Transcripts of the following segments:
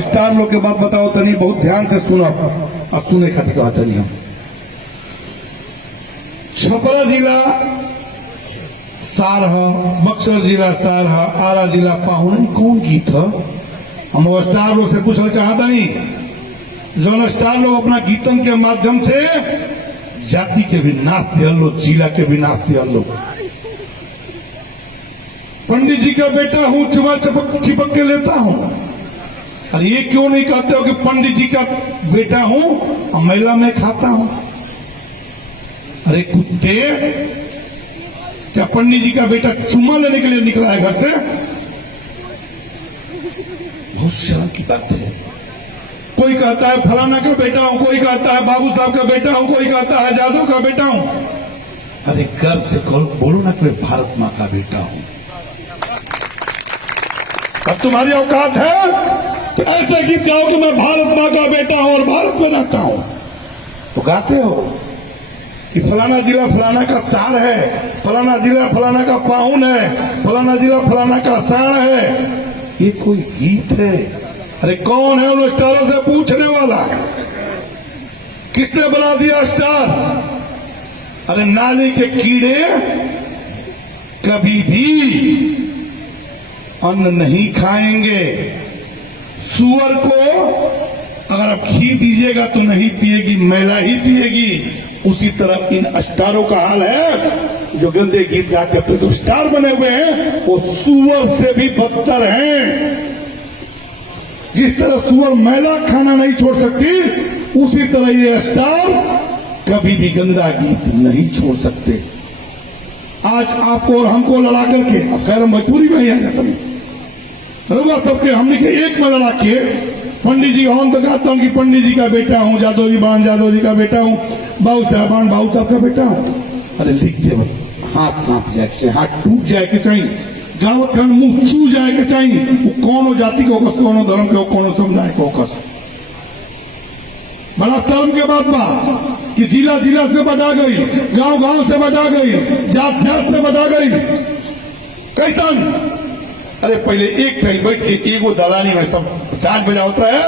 Star लोग के बात बताओ तनी, बहुत ध्यान से सुनो और सुने खातिर कहा तनी। हम छपरा जिला सार है, बक्सर जिला सार है, आरा जिला पाहुन, कौन गीत है? हम स्टार लोग से पूछना चाहता नहीं, जो स्टार लोग अपना गीतन के माध्यम से जाति के भी नाश दिया लो, जिला के भी नाश दिया लो। पंडित जी का बेटा हूं, चुमा चिपक के लेता हूं। अरे ये क्यों नहीं कहते हो कि पंडित जी का बेटा हूं और महिला में खाता हूं? अरे कुत्ते, क्या पंडित जी का बेटा चुम्मा लेने के लिए निकला है घर से? बहुत शर्म की बात है। कोई कहता है फलाना का बेटा हूं, कोई कहता है बाबू साहब का बेटा हूं, कोई कहता है जादव का बेटा हूं। अरे गर्व से बोलो ना कि भारत मां का बेटा हूं। अब तुम्हारी औकात है तो ऐसे गीत गाओ कि मैं भारत मां का बेटा हूं और भारत में रहता हूं। तो गाते हो कि फलाना जिला फलाना का सार है, फलाना जिला फलाना का पाहुन है, फलाना जिला फलाना का साण है। ये कोई गीत है? अरे कौन है उन स्टारों से पूछने वाला? किसने बना दिया स्टार? अरे नाली के कीड़े कभी भी अन्न नहीं खाएंगे। सुअर को अगर आप घी दीजिएगा तो नहीं पिएगी, मैला ही पिएगी। उसी तरह इन स्टारों का हाल है जो गंदे गीत गा के तो स्टार बने हुए हैं, वो सुअर से भी बदतर हैं। जिस तरह सुअर मैला खाना नहीं छोड़ सकती, उसी तरह ये स्टार कभी भी गंदा गीत नहीं छोड़ सकते। आज आपको और हमको लड़ा करके, अब खैर मजबूरी में ही आ जाता है, रउआ सबके हमने के एक में लड़ा के पंडित जी हम तो कहता हूं कि पंडित जी का बेटा हूं, जादव जी बाण जादव जी का बेटा हूं, बाबू साहब बाण बाबू साहब का बेटा हूं। अरे लिखते वक्त हाथ कांप जाए, हाथ टूट जाए के चाहिए, गावत खान मुंह चू जाए के चाहिए। वो कौनो जाति को कस, कौनो धर्म के, कौनो समुदाय को कस। बड़ा शर्म के बात बा कि जिला जिला से बटा गई, गांव गांव से बटा गई, जात जात से बटा गई। कैसन? अरे पहले एक कहीं बैठ के एगो दलाली में सब चाक बजावत रहे,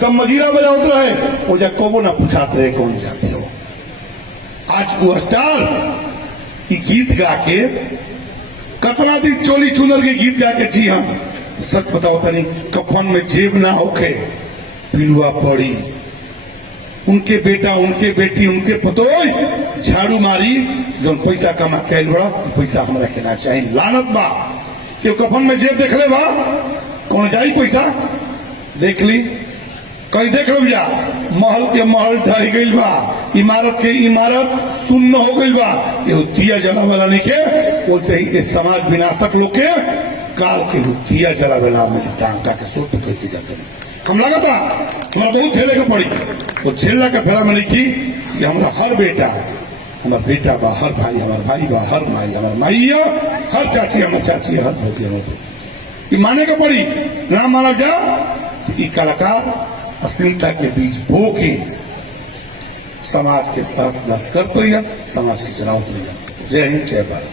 सब मजीरा बजावत रहे, वो जब को ना पूछाते रहे कौन जाते हो। आज वो स्टार की गीत गा के कतना दिन चोली चुनर के गीत गा के, जी हाँ सच बताओ तनी, कफन में जेब ना होके पिलुआ पड़ी। उनके बेटा, उनके बेटी, उनके पतोय झाड़ू मारी, जो पैसा कमा के बड़ा पैसा हमरा के ना चाहिए। लानत बा कि कफन में जेब देख ले बा, कौन जाई पैसा देख ली। कहीं देख लो भैया, महल के महल ढह गई बा, इमारत के इमारत शून्य हो गई बा। ये दिया जला वाला नहीं के, वैसे ही समाज विनाशक लोग के काल के दिया जला वाला में टांका के सोच कहते जाते हैं। हम लगा था हमारा बहुत झेले के पड़ी, तो झेलना का फेरा में लिखी कि हमारा हर बेटा, हमारा बेटा बा, हर भाई हमारा भाई बा, हर माई हमारा माई, हर चाची हमारा चाची, हर भौजी हमारा भौजी। माने का पड़ी ना माना जा कि कलाकार अश्लीलता के बीच बो के समाज के तस नस कर पड़ेगा, समाज की चुनाव करेगा। जय हिंद, जय भारत।